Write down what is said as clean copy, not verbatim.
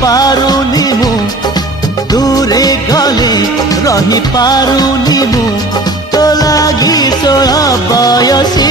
पारुनी मु दूरे गले रही पारुनी मु तो लागी 16 बयसी